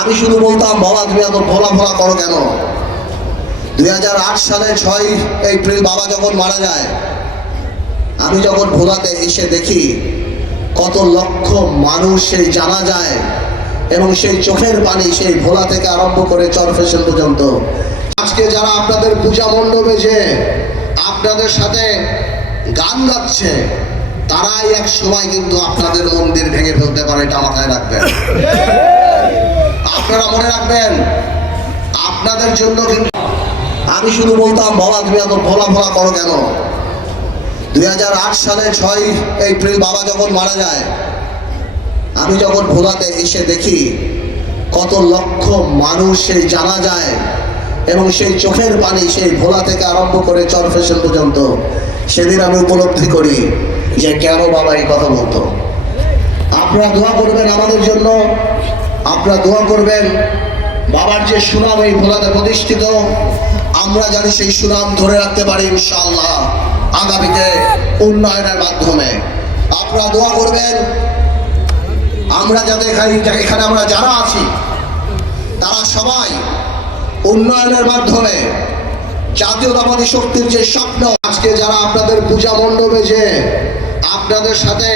আমি শুধু বলতাম, বাবা তুমি এত ভোলা ভোলা করো কেন? 2008 সালে 6 এপ্রিল বাবা যখন মারা যায়, আমি যখন ভোলাতে এসে দেখি কত লক্ষ মানুষ সেই জানাজায় এবং সেই চোখের পানি সেই ভোলা থেকে আরম্ভ করে চরফেশন পর্যন্ত। আজকে যারা আপনাদের পূজা মণ্ডপে যে আপনাদের সাথে গান গাচ্ছে, তারাই এক সময় কিন্তু আপনাদের মন্দির ভেঙে ফেলতে পারে, এটা মাথায় রাখবেন। আপনারা মনে রাখবেন, আপনাদের জন্য কিন্তু আমি শুধু বলতাম, বাবা তুমি এত ভোলা ভোলা করো কেন? 2008 সালে 6 এপ্রিল বাবা যখন মারা যায়, আমি যখন ভোলাতে এসে দেখি কত লক্ষ মানুষ সেই জানাজায় এবং সেই চোখের পানি সেই ভোলা থেকে আরম্ভ করে চরফেশন পর্যন্ত, সেদিন আমি উপলব্ধি করি যে কেন বাবা এই কথা বলতো। আপনারা দোয়া করবেন আমাদের জন্য, আপনারা দোয়া করবেন বাবার যে সুনাম এই ভোলাতে প্রতিষ্ঠিত, আমরা জানি সেই সুনাম ধরে রাখতে পারি ইনশাআল্লাহ আগামীতে উন্নয়নের মাধ্যমে। আপনারা দোয়া করবেন আমরা যাতে এখানে আমরা যারা আছি তারা সবাই উন্নয়নের মাধ্যমে জাতীয়তাবাদী শক্তির যে স্বপ্ন, আজকে যারা আপনাদের পূজা মণ্ডপে যে আপনাদের সাথে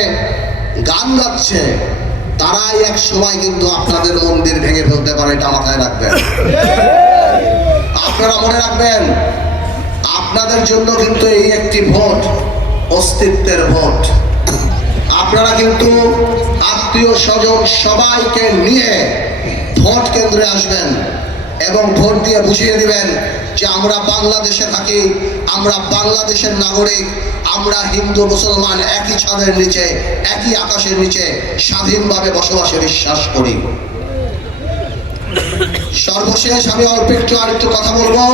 গান গাচ্ছে, তারাই এক সময় কিন্তু আপনাদের মন্দির ভেঙে ফেলতে পারে, এটা মাথায় রাখবেন। আপনারা মনে রাখবেন, আপনাদের জন্য কিন্তু এই একটি ভোট অস্তিত্বের ভোট। আপনারা কিন্তু আত্মীয় স্বজন সবাইকে নিয়ে ভোট কেন্দ্রে আসবেন এবং ভোট দিয়ে বুঝিয়ে দিবেন যে আমরা বাংলাদেশে থাকি, আমরা বাংলাদেশের নাগরিক, আমরা হিন্দু মুসলমান একই ছাদের নিচে একই আকাশের নিচে স্বাধীনভাবে বসবাসে বিশ্বাস করি। সর্বশেষ আমি অল্প একটু আরেকটু কথা বলবো।